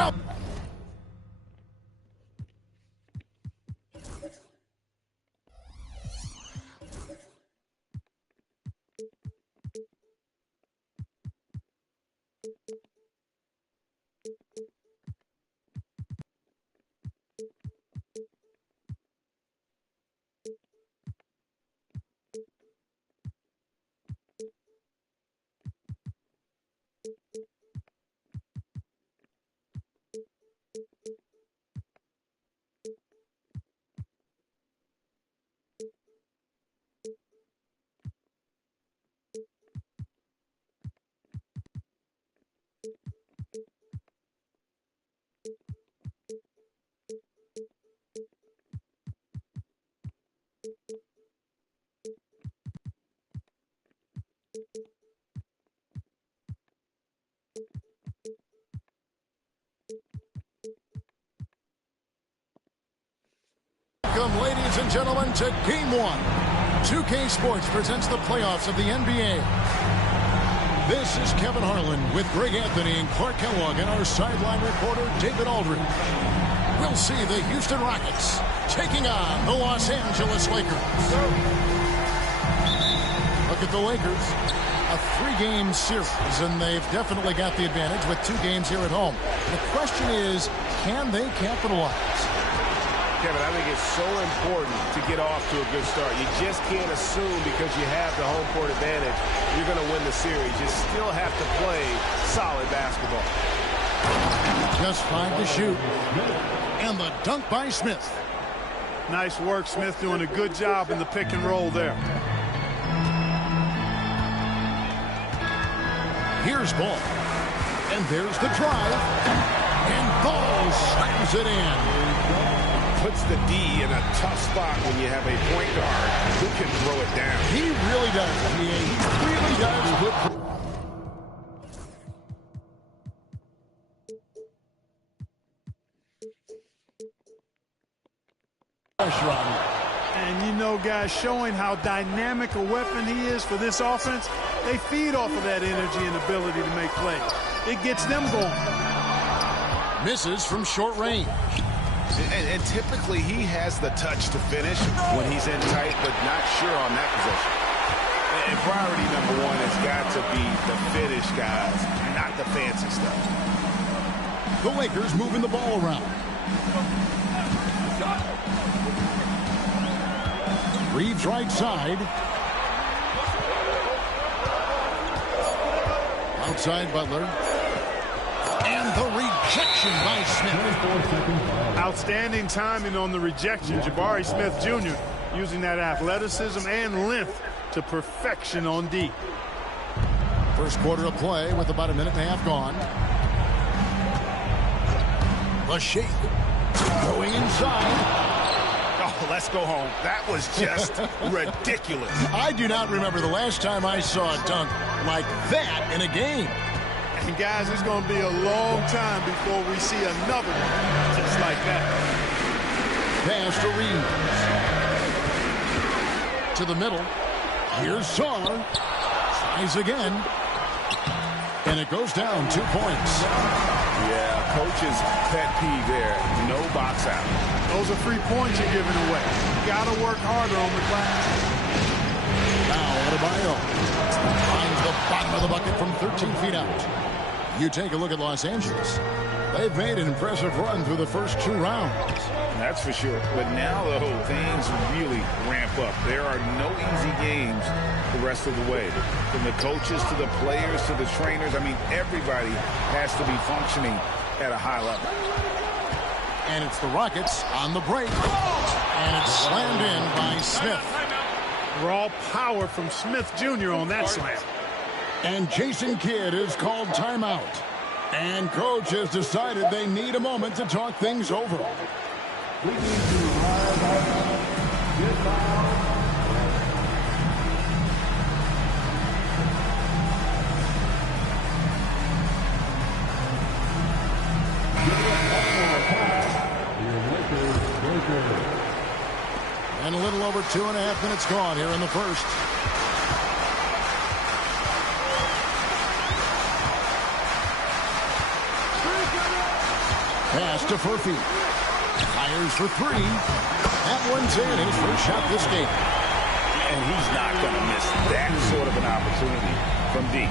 12. Welcome, ladies and gentlemen, to Game 1. 2K Sports presents the playoffs of the NBA. This is Kevin Harlan with Greg Anthony and Clark Kellogg and our sideline reporter, David Aldridge. We'll see the Houston Rockets taking on the Los Angeles Lakers. Look at the Lakers. A 3-game series, and they've definitely got the advantage with 2 games here at home. The question is, can they capitalize? Kevin, I think it's so important to get off to a good start. You just can't assume because you have the home court advantage you're going to win the series. You still have to play solid basketball. Just 5 to shoot. And the dunk by Smith. Nice work, Smith, doing a good job in the pick and roll there. Here's ball. And there's the drive. And ball slams it in. Puts the D in a tough spot when you have a point guard who can throw it down. He really does. He really does. Pressure on him. And you know, guys, showing how dynamic a weapon he is for this offense, they feed off of that energy and ability to make plays. It gets them going. Misses from short range. And typically he has the touch to finish when he's in tight, but not sure on that possession. And priority number 1 has got to be the finish, guys, not the fancy stuff. The Lakers moving the ball around. Reeves right side. Outside Butler. And the rejection by Smith. Outstanding timing on the rejection. Jabari Smith Jr. using that athleticism and length to perfection on D. First quarter of play with about a minute and a half gone. The shake. Going inside. Oh, let's go home. That was just ridiculous. I do not remember the last time I saw a dunk like that in a game. And guys, it's going to be a long time before we see another one just like that. Pass to Reeves. To the middle. Here's Saw. Tries again. And it goes down 2 points. Yeah, coach's pet peeve there. No box out. Those are 3 points you're giving away. Got to work harder on the glass. Now Adebayo finds the bottom of the bucket from 13 feet out. You take a look at Los Angeles. They've made an impressive run through the first 2 rounds. That's for sure. But now, though, things really ramp up. There are no easy games the rest of the way. From the coaches to the players to the trainers, I mean, everybody has to be functioning at a high level. And it's the Rockets on the break. And it's slammed in by Smith. Raw power from Smith Jr. on that slam. And Jason Kidd is called timeout. And coach has decided they need a moment to talk things over. And a little over 2.5 minutes gone here in the first. Pass to Furphy. Fires for three. That one's in. His first shot this game. And he's not going to miss that sort of an opportunity from deep.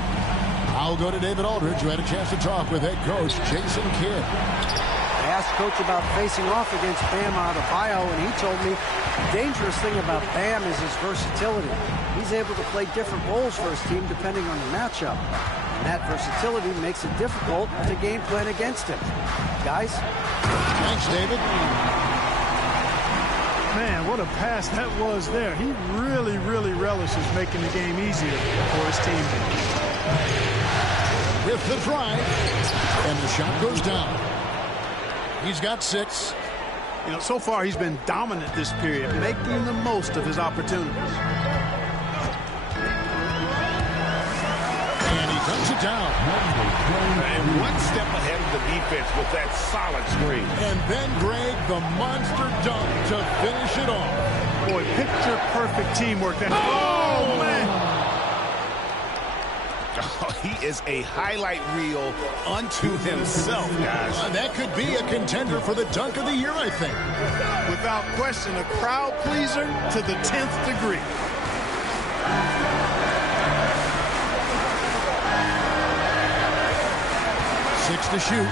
I'll go to David Aldridge, who had a chance to talk with head coach Jason Kidd. I asked Coach about facing off against Bam Adebayo, and he told me the dangerous thing about Bam is his versatility. He's able to play different roles for his team depending on the matchup. And that versatility makes it difficult to game plan against him. Guys? Thanks, David. Man, what a pass that was there. He really, really relishes making the game easier for his teammates. With the drive, and the shot goes down. He's got 6. You know, so far he's been dominant this period, making the most of his opportunities. And he comes it down. And one step ahead of the defense with that solid screen. And then, Greg, the monster dunk to finish it off. Boy, picture-perfect teamwork. Oh, man! He is a highlight reel unto himself, guys. That could be a contender for the dunk of the year, I think. Without question, a crowd pleaser to the 10th degree. Six to shoot.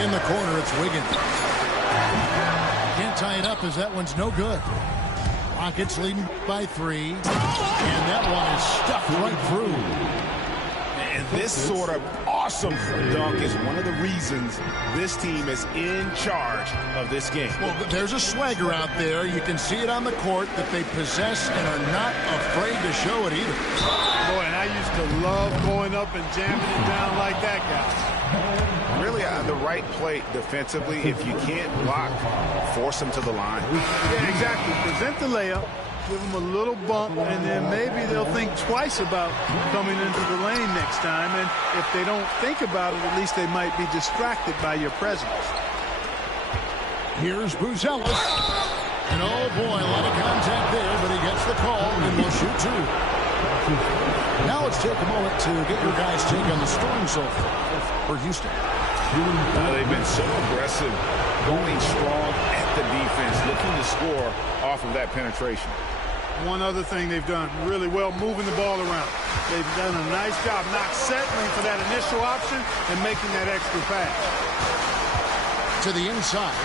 In the corner, it's Wiggins. Can't tie it up as that one's no good. Rockets leading by 3. And that one is stuffed right through. And this sort of awesome dunk is one of the reasons this team is in charge of this game. Well, there's a swagger out there. You can see it on the court that they possess and are not afraid to show it either. Boy, and I used to love going up and jamming it down like that, guy. Really, the right play defensively. If you can't block, force them to the line. Yeah, exactly. Present the layup. Give them a little bump, and then maybe they'll think twice about coming into the lane next time. And if they don't think about it, at least they might be distracted by your presence. Here's Buzelis. And oh boy, a lot of contact there, but he gets the call and will shoot 2. Now let's take a moment to get your guys' take on the scoring so far for Houston. They've been so aggressive, going strong at the defense, looking to score off of that penetration. One other thing they've done really well, moving the ball around. They've done a nice job not settling for that initial option and making that extra pass. To the inside,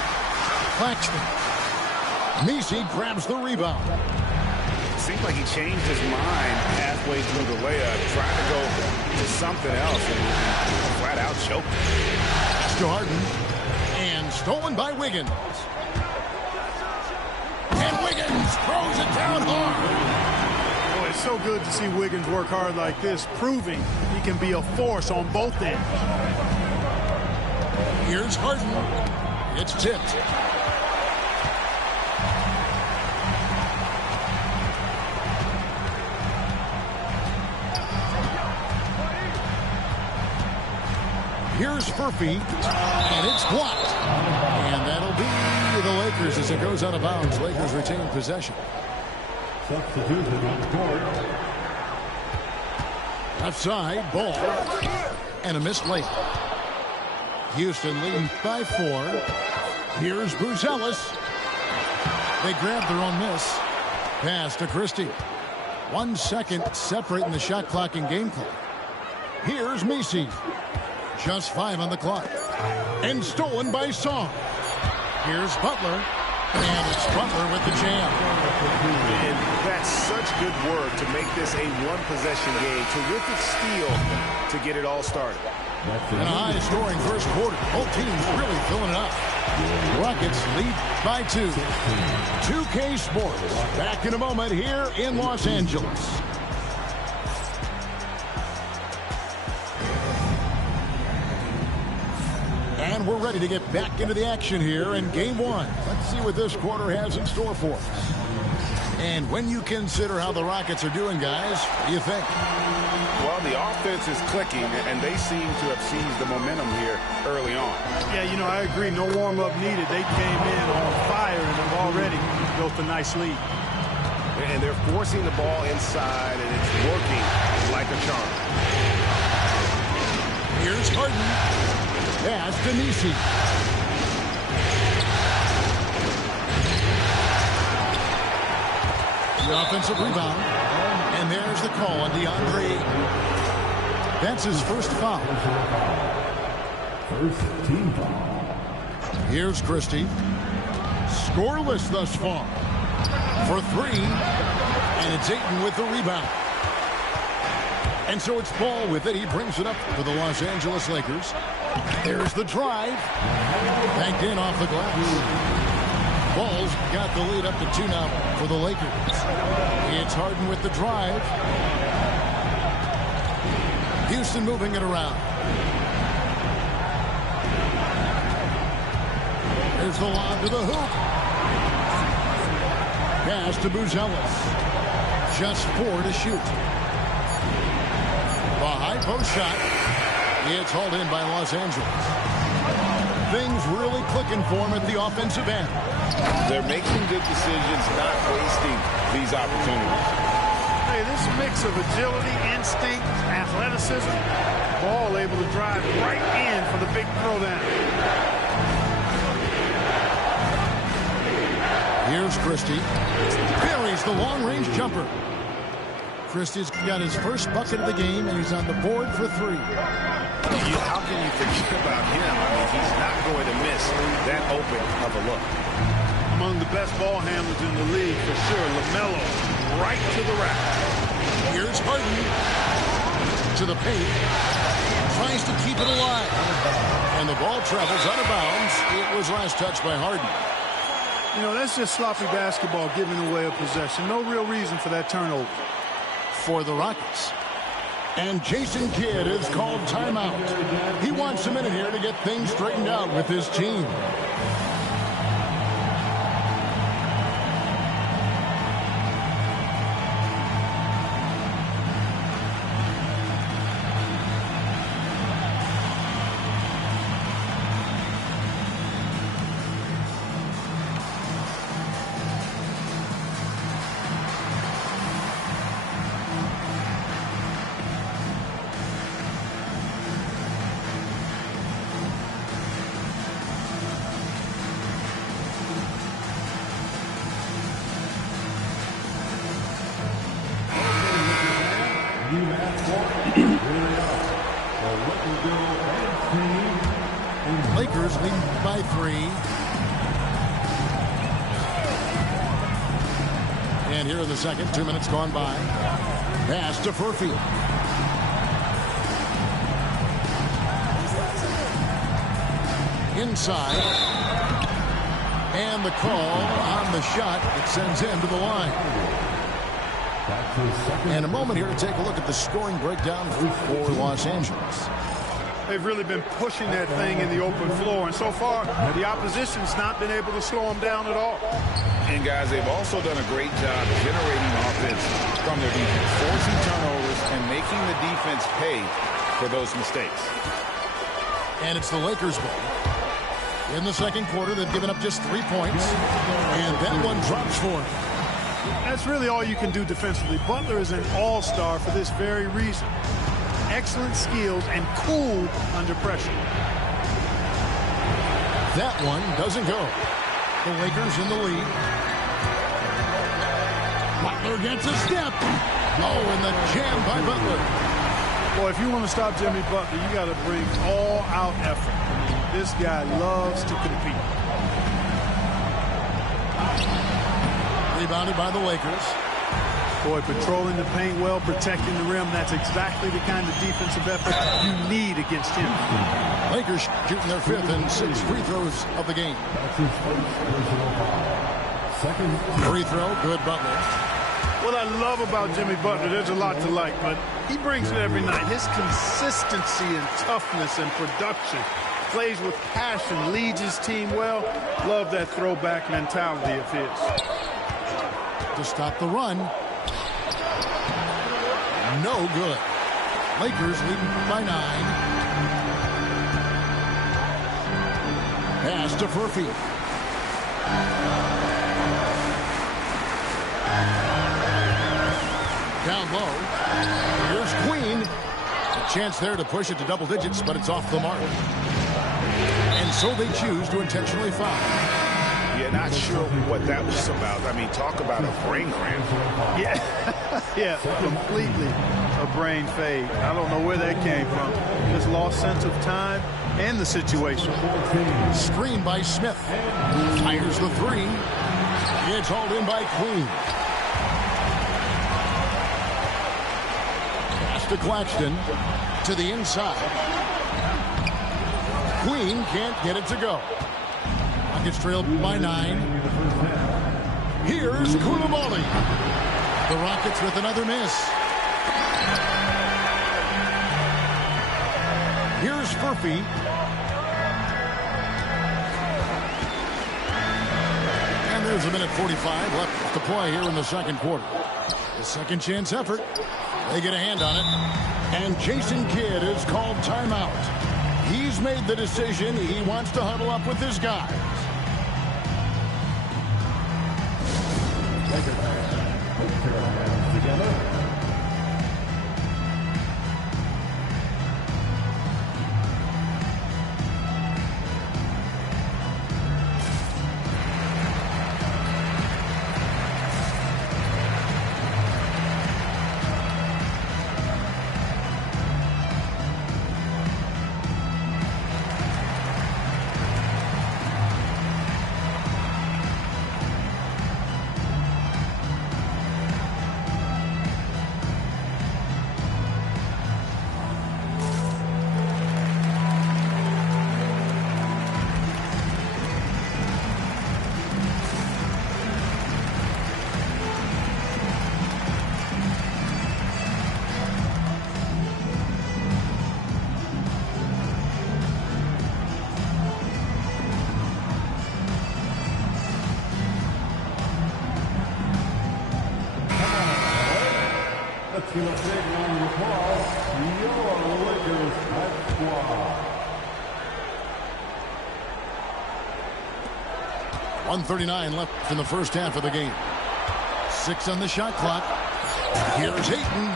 Claxton. Messi grabs the rebound. Seems like he changed his mind halfway through the layup, trying to go to something else, and flat out choked. To Harden. And stolen by Wiggins. And Wiggins throws it down hard. Boy, it's so good to see Wiggins work hard like this, proving he can be a force on both ends. Here's Harden. It's tipped. Here's Furphy, and it's blocked. And that'll be the Lakers as it goes out of bounds. Lakers retain possession. Substituted on court. Left side, ball, and a missed layup. Houston leading by 4. Here's Buzelis. They grab their own miss. Pass to Christie. 1 second separating the shot clock and game clock. Here's Messi. Just 5 on the clock. And stolen by Song. Here's Butler. And it's Butler with the jam. And that's such good work to make this a one-possession game. Terrific steal to get it all started. And a high-scoring first quarter. Both teams really filling it up. Rockets lead by 2. 2K Sports. Back in a moment here in Los Angeles. And we're ready to get back into the action here in Game 1. Let's see what this quarter has in store for us. And when you consider how the Rockets are doing, guys, what do you think? Well, the offense is clicking, and they seem to have seized the momentum here early on. Yeah, you know, I agree. No warm-up needed. They came in on fire and have already built a nice lead. And they're forcing the ball inside, and it's working like a charm. Here's Harden. Pass to Messi. The offensive rebound. And there's the call on DeAndre. That's his first foul. First team foul. Here's Christie. Scoreless thus far. For three. And it's Ayton with the rebound. And so it's Ball with it. He brings it up for the Los Angeles Lakers. There's the drive. Banked in off the glass. Ball's got the lead up to 2 now for the Lakers. It's Harden with the drive. Houston moving it around. There's the lob to the hoop. Pass to Buzelis. Just 4 to shoot. The high post shot. It's hauled in by Los Angeles. Things really clicking for him at the offensive end. They're making good decisions, not wasting these opportunities. Hey, this mix of agility, instinct, athleticism, Ball able to drive right in for the big throwdown. Here's Christie. Buries the long-range jumper. Christie's got his first bucket of the game, and he's on the board for 3. How can you forget about him? I mean, he's not going to miss that open of a look. Among the best ball handlers in the league, for sure. LaMelo right to the rack. Here's Harden to the paint. Tries to keep it alive. And the ball travels out of bounds. It was last touched by Harden. You know, that's just sloppy basketball, giving away a possession. No real reason for that turnover. For the Rockets. And Jason Kidd is called timeout. He wants a minute here to get things straightened out with his team. Lakers leading by 3. And here in the second, 2 minutes gone by. Pass to Furphy. Inside. And the call on the shot that sends him to the line. And a moment here to take a look at the scoring breakdown for Los Angeles. They've really been pushing that thing in the open floor, and so far the opposition's not been able to slow them down at all. And guys, they've also done a great job generating offense from their defense, forcing turnovers and making the defense pay for those mistakes. And it's the Lakers' ball. In the second quarter, they've given up just 3 points, and that one drops for them. That's really all you can do defensively. Butler is an all-star for this very reason. Excellent skills and cool under pressure. That one doesn't go. The Lakers in the lead. Butler gets a step. Oh, and the jam by Butler. Boy, if you want to stop Jimmy Butler, you got to bring all-out effort. I mean, this guy loves to compete. Rebounded by the Lakers. Boy, patrolling the paint well, protecting the rim. That's exactly the kind of defensive effort you need against him. Lakers shooting their 5th and 6 free throws of the game. Second Free throw, good Butler. What I love about Jimmy Butler, there's a lot to like, but he brings it every night. His consistency and toughness and production. Plays with passion, leads his team well. Love that throwback mentality of his. To stop the run. No good. Lakers leading by 9. Pass to Furphy. Down low. Here's Queen. A chance there to push it to double digits, but it's off the mark. And so they choose to intentionally foul. Yeah, not sure what that was about. I mean, talk about a brain cramp. Yeah, yeah, completely a brain fade. I don't know where that came from. Just lost sense of time and the situation. Screen by Smith. Fires the three. It's hauled in by Queen. Pass to Claxton. To the inside. Queen can't get it to go. Rockets trailed by 9. Here's Koulibaly. The Rockets with another miss. Here's Furphy. And there's a minute 45 left to play here in the second quarter. The second chance effort. They get a hand on it. And Jason Kidd is called timeout. He's made the decision. He wants to huddle up with his guys. Together. Let's give a big round of applause to your Lakers hype squad. 1:39 left in the first half of the game. 6 on the shot clock. Here's Ayton.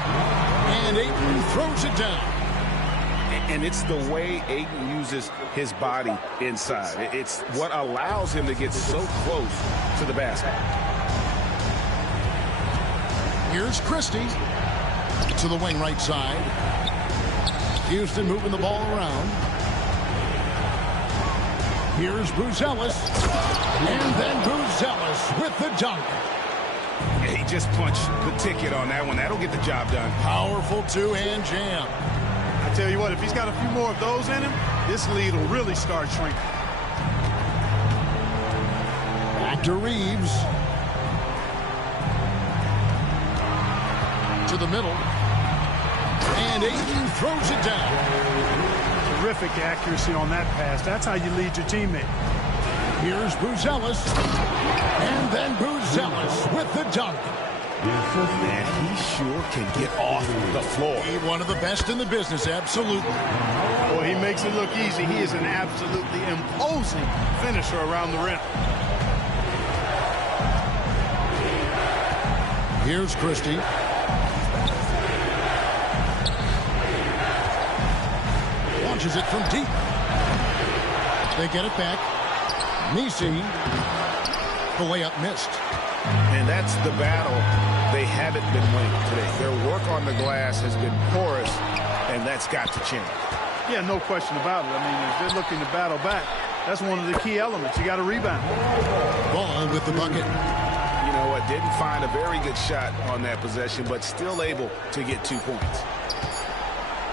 And Ayton throws it down. And it's the way Ayton uses his body inside. It's what allows him to get so close to the basket. Here's Christie to the wing right side. Houston moving the ball around. Here's Buzelis. And then Buzelis with the dunk. He just punched the ticket on that one. That'll get the job done. Powerful two-hand jam. I tell you what, if he's got a few more of those in him, this lead will really start shrinking. Back to Reeves. To the middle. And Ayton throws it down. Terrific accuracy on that pass. That's how you lead your teammate. Here's Buzelis. And then Buzelis with the dunk. Man, he sure can get off the floor. One of the best in the business, absolutely. Boy, he makes it look easy. He is an absolutely imposing finisher around the rim. Here's Christie. Launches it from deep. They get it back. Nisi. The layup missed. And that's the battle they haven't been winning today. Their work on the glass has been porous, and that's got to change. Yeah, no question about it. I mean, if they're looking to battle back, that's one of the key elements. You got to rebound. Ball with the bucket. You know what? Didn't find a very good shot on that possession, but still able to get 2 points.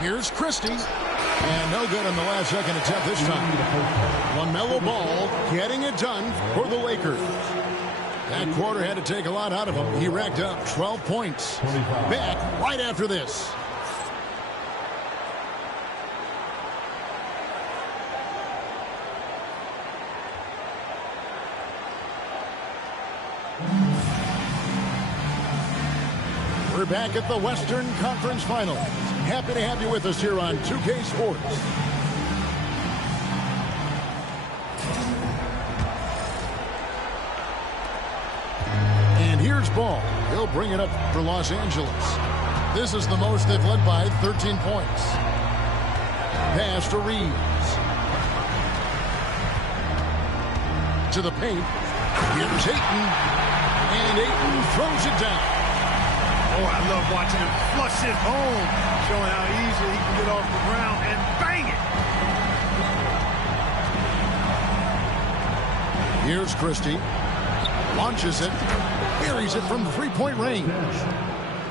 Here's Christie. And no good on the last second attempt this time. LaMelo Ball getting it done for the Lakers. That quarter had to take a lot out of him. He racked up 12 points. Back right after this. We're back at the Western Conference Finals. Happy to have you with us here on 2K Sports. And here's Ball. He'll bring it up for Los Angeles. This is the most they've led by 13 points. Pass to Reeves. To the paint. Here's Ayton. And Ayton throws it down. Oh, I love watching him flush it home, showing how easily he can get off the ground and bang it. Here's Christie. Launches it. Buries it from three-point range.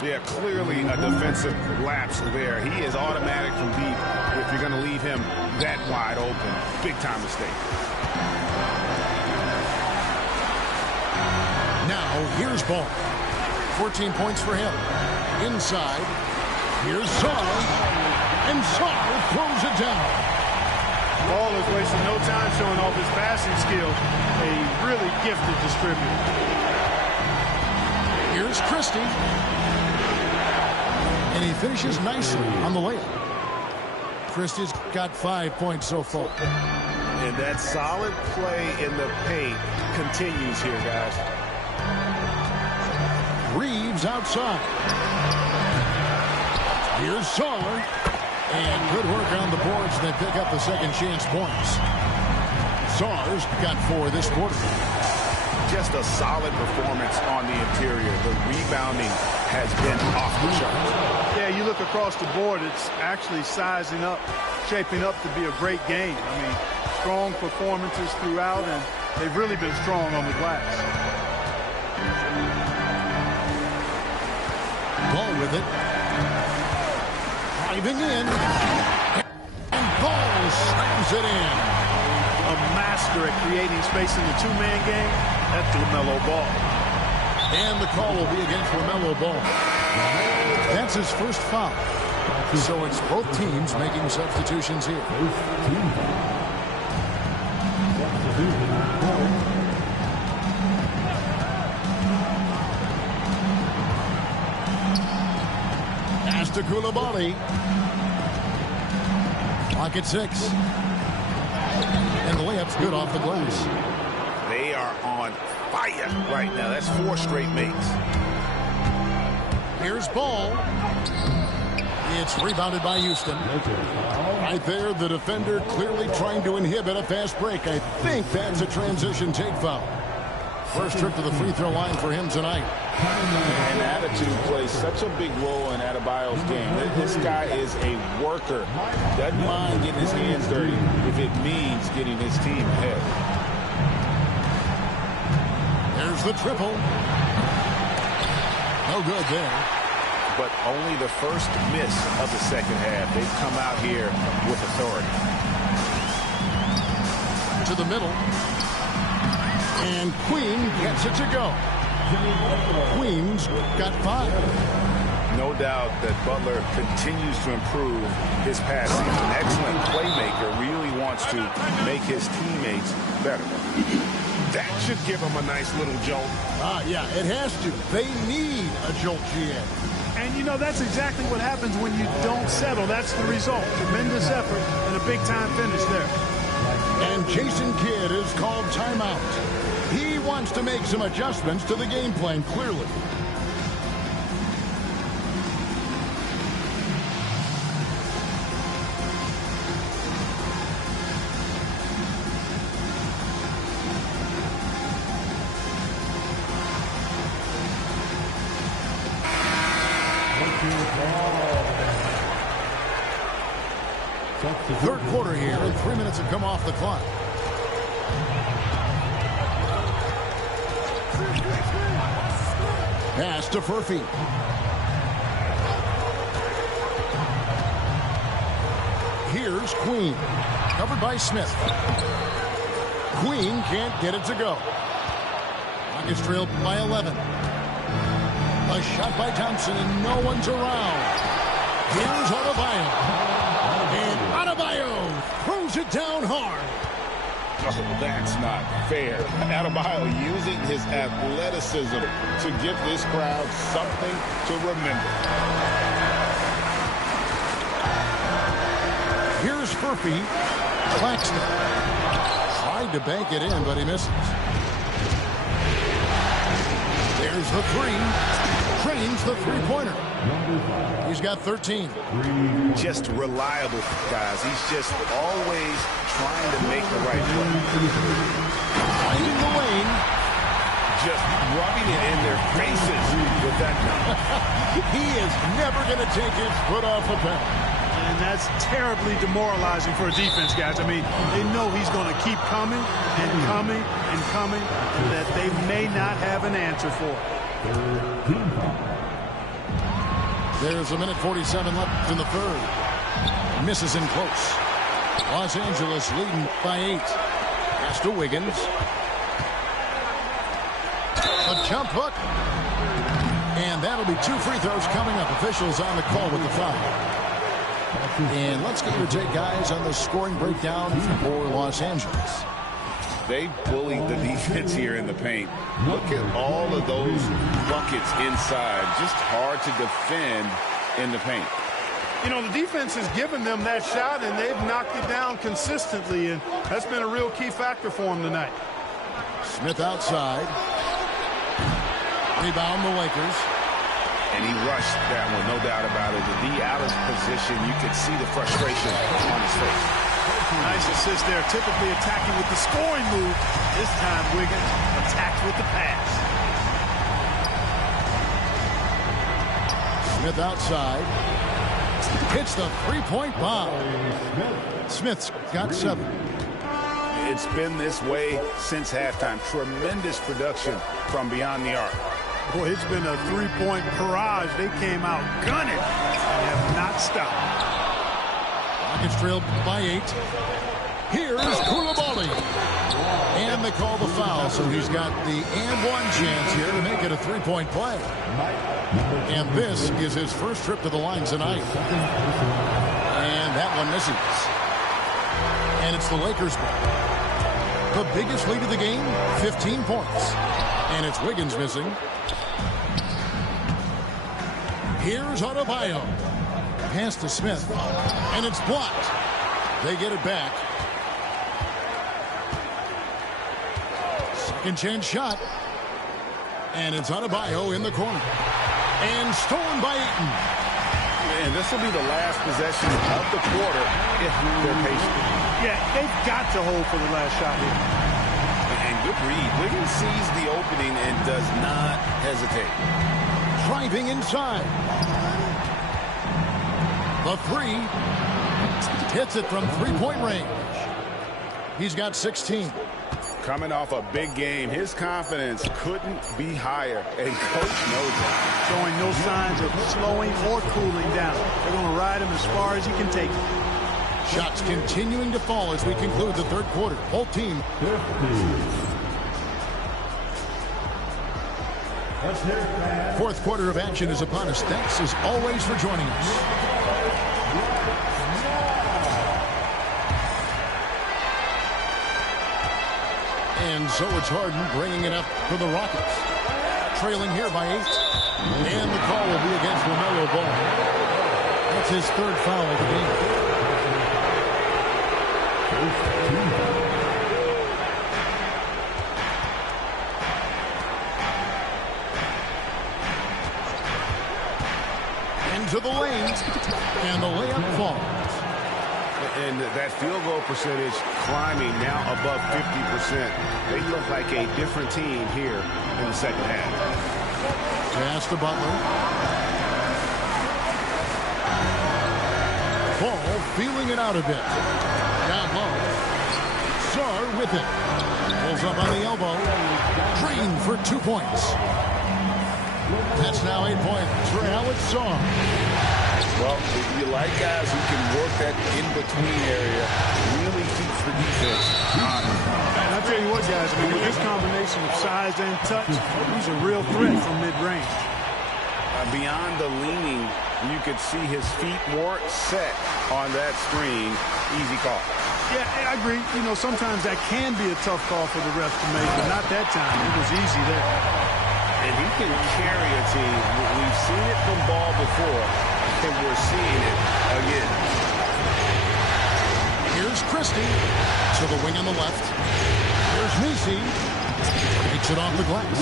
Yeah, clearly a defensive lapse there. He is automatic from deep if you're going to leave him that wide open. Big-time mistake. Now, here's Ball. 14 points for him. Inside. Here's Sarr. And Sarr throws it down. Ball is wasting no time showing off his passing skill. A really gifted distributor. Here's Christie. And he finishes nicely on the layup. Christie's got 5 points so far. And that solid play in the paint continues here, guys. Reeves outside. Here's Sarr. And good work on the boards. They pick up the second chance points. Sarr's got 4 this quarter. Just a solid performance on the interior. The rebounding has been off the charts. Yeah, you look across the board, it's actually sizing up, shaping up to be a great game. I mean, strong performances throughout, and they've really been strong on the glass. Ball with it. Driving in. And Ball slams it in. A master at creating space in the two-man game. That's LaMelo Ball. And the call will be against LaMelo Ball. That's his first foul. So it's both teams making substitutions here. Pass to Coulibaly. Clock at 6. And the layup's good off the glass. They are on fire right now. That's 4 straight makes. Here's Ball. It's rebounded by Houston. Right there, the defender clearly trying to inhibit a fast break. I think that's a transition take foul. First trip to the free throw line for him tonight. And attitude plays such a big role in Adebayo's game. This guy is a worker. Doesn't mind getting his hands dirty if it means getting his team ahead. There's the triple. No good there. But only the first miss of the second half. They've come out here with authority. To the middle. And Queen gets it to go. Queen's got 5. No doubt that Butler continues to improve his passing. An excellent playmaker, really wants to make his teammates better. That should give him a nice little jolt. Yeah, it has to. They need a jolt, GA. And, you know, that's exactly what happens when you don't settle. That's the result. Tremendous effort and a big-time finish there. And Jason Kidd is called timeout. He wants to make some adjustments to the game plan, clearly. Third quarter here, and 3 minutes have come off the clock. Pass to Furphy. Here's Queen. Covered by Smith. Queen can't get it to go. Rockets trailed by 11. A shot by Thompson, and no one's around. Here's Adebayo. And Adebayo throws it down hard. Oh, that's not fair. Adebayo using his athleticism to give this crowd something to remember. Here's Furphy. Claxton tried to bank it in, but he misses. There's the 3. Trains the three-pointer. He's got 13. Just reliable, guys. He's just always trying to make the right play. Finding the lane. rubbing it in their faces with that number. He is never going to take his foot off the pedal. And that's terribly demoralizing for a defense, guys. I mean, they know he's going to keep coming and coming and coming, and that they may not have an answer for it. There's a minute 47 left in the third. Misses in close. Los Angeles leading by 8. Pass to Wiggins. A jump hook. And that'll be 2 free throws coming up. Officials on the call with the foul. And let's get your take, guys, on the scoring breakdown for Los Angeles. They bullied the defense here in the paint. Look at all of those buckets inside. Just hard to defend in the paint. You know, the defense has given them that shot, and they've knocked it down consistently, and that's been a real key factor for them tonight. Smith outside. Rebound the Lakers. And he rushed that one, no doubt about it. The D out of position, you could see the frustration on his face. Nice assist there. Typically attacking with the scoring move. This time, Wiggins attacks with the pass. Smith outside. Hits the three-point bomb. Smith's got 7. It's been this way since halftime. Tremendous production from beyond the arc. Boy, it's been a three-point barrage. They came out gunning and have not stopped. Rockets trailed by 8. Here's Koulibaly. And they call the foul, so he's got the and-one chance here to make it a three-point play. And this is his first trip to the line tonight. And that one misses. And it's the Lakers' ball. The biggest lead of the game, 15 points. And it's Wiggins missing. Here's Adebayo. Pass to Smith. And it's blocked. They get it back. Second chance shot. And it's Adebayo in the corner. And stolen by Ayton. And this will be the last possession of the quarter if they're patient. Yeah, they've got to hold for the last shot here. And good read. Wiggins sees the opening and does not hesitate. Driving inside. The 3. Hits it from three-point range. He's got 16. Coming off a big game, his confidence couldn't be higher, and coach knows it. Showing no signs of slowing or cooling down. They're going to ride him as far as he can take it. Shots continuing to fall as we conclude the third quarter. Both teams. Fourth quarter of action is upon us. Thanks as always for joining us. And so it's Harden bringing it up for the Rockets. Trailing here by 8. And the call will be against LaMelo Ball. That's his third foul of the game. Into the lane. And the layup falls. And that field goal percentage climbing now above 50%. They look like a different team here in the second half. Pass to Butler. Ball feeling it out a bit. Down low. Sarr with it. Pulls up on the elbow. Green for 2 points. That's now 8 points for Alex Sarr. Well, you like guys who can work that in-between area, really keeps the defense honest. And I'll tell you what, guys, I mean, with this combination of size and touch, he's a real threat from mid-range. Beyond the leaning, you could see his feet more set on that screen. Easy call. Yeah, I agree. You know, sometimes that can be a tough call for the refs to make, but not that time. It was easy there. And he can carry a team. We've seen it from Ball before, and we're seeing it again. Here's Christie to the wing on the left. Here's Nisi. Takes it off the glass.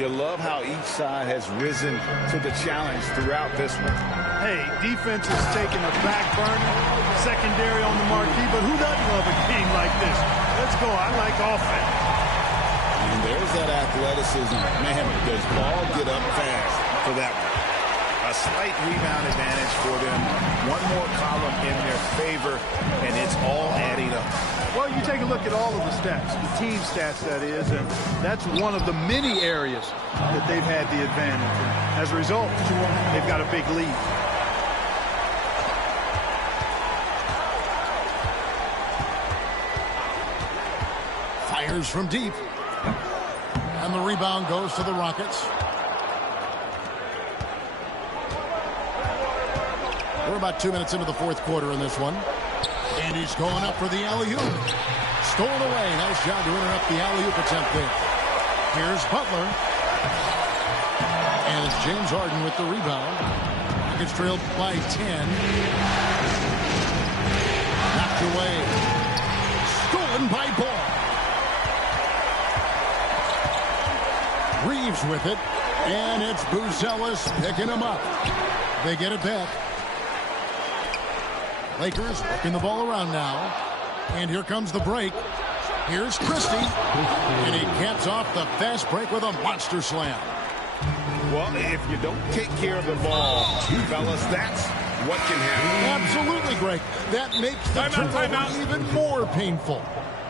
You love how each side has risen to the challenge throughout this one. Hey, defense is taking a back burner, secondary on the marquee, but who doesn't love a game like this? Let's go. I like offense. And there shows that athleticism. Man, does ball get up fast for that one. A slight rebound advantage for them. One more column in their favor, and it's all adding up. Well, you take a look at all of the stats, the team stats, that is, and that's one of the many areas that they've had the advantage. And as a result, they've got a big lead. Fires from deep. And the rebound goes to the Rockets. We're about 2 minutes into the fourth quarter in this one. And he's going up for the alley-oop. Stolen away. Nice job to interrupt the alley-oop attempt there. Here's Butler. And it's James Harden with the rebound. Rockets trailed by 10. Knocked away. Stolen by Ball. Reeves with it. And it's Buzelis picking him up. They get it back. Lakers working the ball around now. And here comes the break. Here's Christie. And he caps off the fast break with a monster slam. Well, if you don't take care of the ball, fellas, that's what can happen. Absolutely, Greg. That makes the turnover even more painful.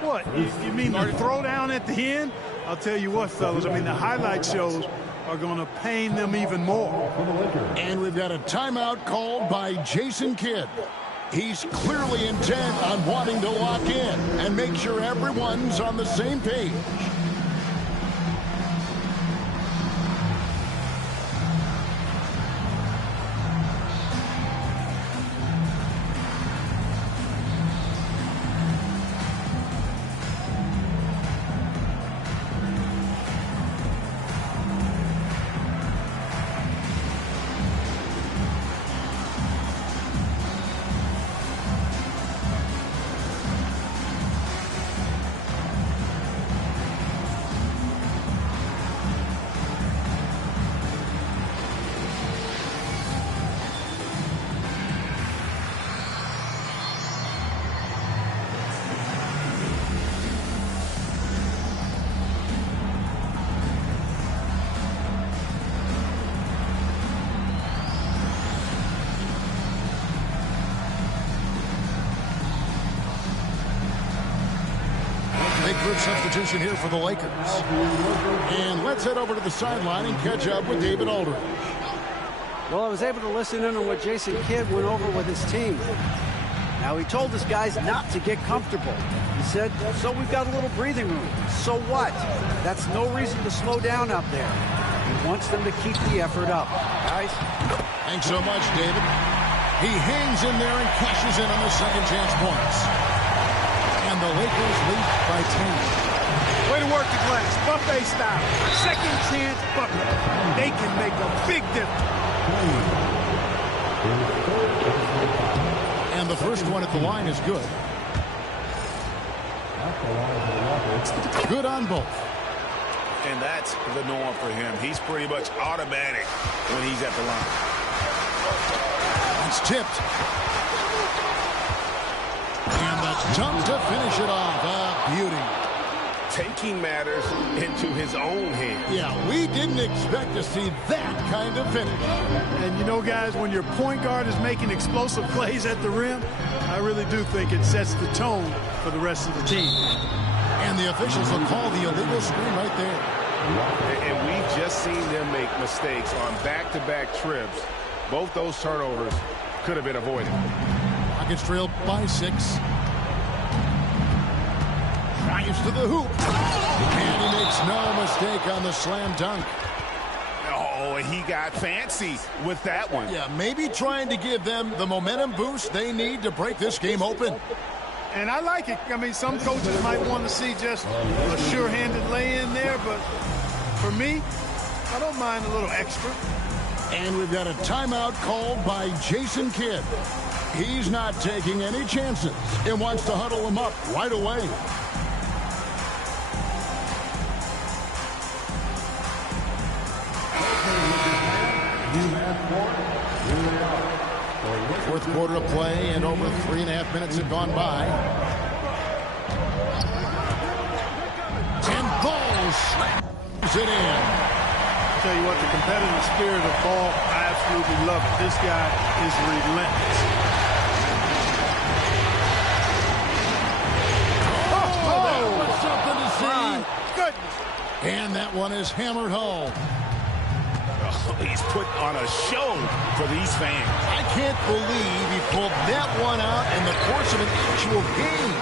What? You mean the throwdown at the end? I'll tell you what, fellas. I mean, the highlight shows are going to pain them even more. And we've got a timeout called by Jason Kidd. He's clearly intent on wanting to lock in and make sure everyone's on the same page. Group substitution here for the Lakers. And let's head over to the sideline and catch up with David Aldridge. Well, I was able to listen in on what Jason Kidd went over with his team. Now, he told his guys not to get comfortable. He said, so we've got a little breathing room. So what? That's no reason to slow down out there. He wants them to keep the effort up. Guys? Thanks so much, David. He hangs in there and cashes in on the second chance points. And the Lakers lead by 10. Way to work the glass. Buffet style. Second chance bucket. They can make a big difference. And the first one at the line is good. Good on both. And that's the norm for him. He's pretty much automatic when he's at the line. It's tipped. And the dunk to finish it off. A beauty. Taking matters into his own hands. Yeah, we didn't expect to see that kind of finish. And you know, guys, when your point guard is making explosive plays at the rim, I really do think it sets the tone for the rest of the team. And the officials will call the illegal screen right there. And we've just seen them make mistakes on back-to-back trips. Both those turnovers could have been avoided. Rockets trailed by 6. Drives to the hoop. And he makes no mistake on the slam dunk. Oh, he got fancy with that one. Yeah, maybe trying to give them the momentum boost they need to break this game open. And I like it. I mean, some coaches might want to see just a sure-handed lay-in there, but for me, I don't mind a little extra. And we've got a timeout called by Jason Kidd. He's not taking any chances and wants to huddle him up right away. Fourth quarter of play, and over 3.5 minutes have gone by. 10 balls. hammers it in. I'll tell you what, the competitive spirit of ball, I absolutely love it. This guy is relentless. That was something to see. My goodness. And that one is hammered home. Oh, he's put on a show for these fans. I can't believe he pulled that one out in the course of an actual game.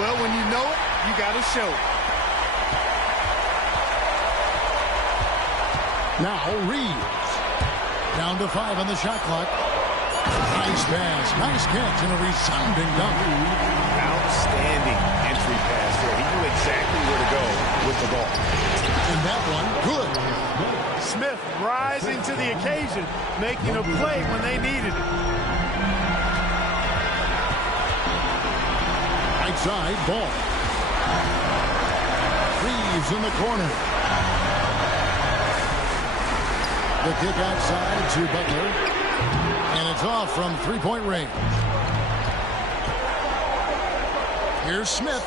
Well, when you know it, you got to show it. Now Reeves. Down to 5 on the shot clock. Nice pass. Nice catch and a resounding dunk. Outstanding entry pass there. He knew exactly where to go with the ball. And that one, good. Smith rising to the occasion, making a play when they needed it. Right side, ball. Reeves in the corner. The kick outside to Butler. And it's off from three-point range. Here's Smith.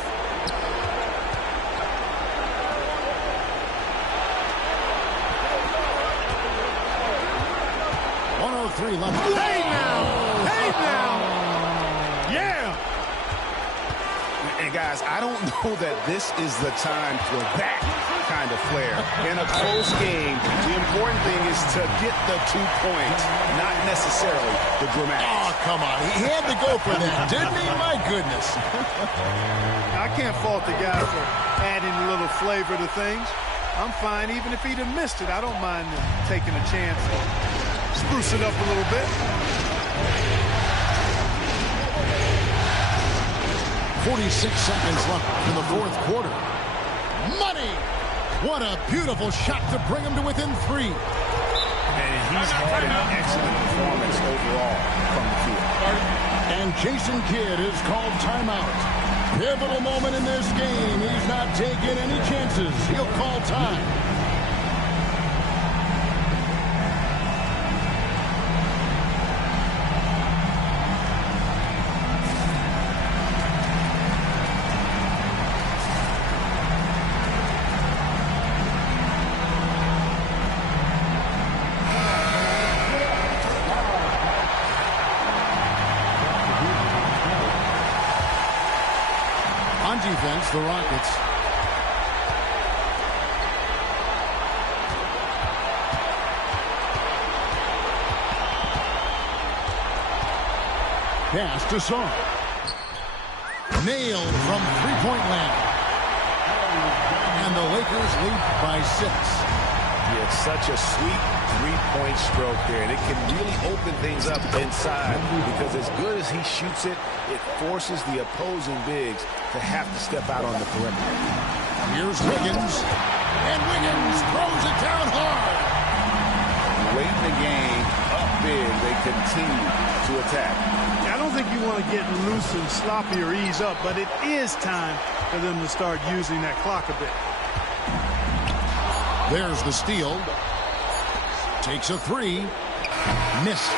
.103 left. Hey now! Hey now! Yeah! And guys, I don't know that this is the time for that kind of flair. In a close game, the important thing is to get the 2 points, not necessarily the dramatics. Oh, come on. He had to go for that, didn't he? My goodness. I can't fault the guy for adding a little flavor to things. I'm fine. Even if he'd have missed it, I don't mind taking a chance to spruce it up a little bit. 46 seconds left in the fourth quarter. Money! What a beautiful shot to bring him to within 3. And he's had an excellent performance overall from the field. And Jason Kidd is called timeout. Pivotal moment in this game. He's not taking any chances. He'll call time. On defense, the Rockets. Pass to Song. Nailed from three-point land. And the Lakers lead by 6. Yeah, it's such a sweet three-point stroke there, and it can really open things up inside because as good as he shoots it, it forces the opposing bigs to have to step out on the perimeter. Here's Wiggins, and Wiggins throws it down hard. Late in the game, up big, they continue to attack. I don't think you want to get loose and sloppy or ease up, but it is time for them to start using that clock a bit. There's the steal. Takes a 3. Missed.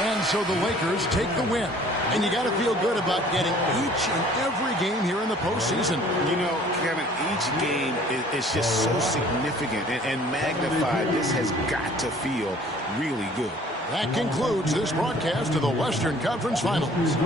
And so the Lakers take the win. And you got to feel good about getting each and every game here in the postseason. You know, Kevin, each game is just so significant and magnified. This has got to feel really good. That concludes this broadcast of the Western Conference Finals.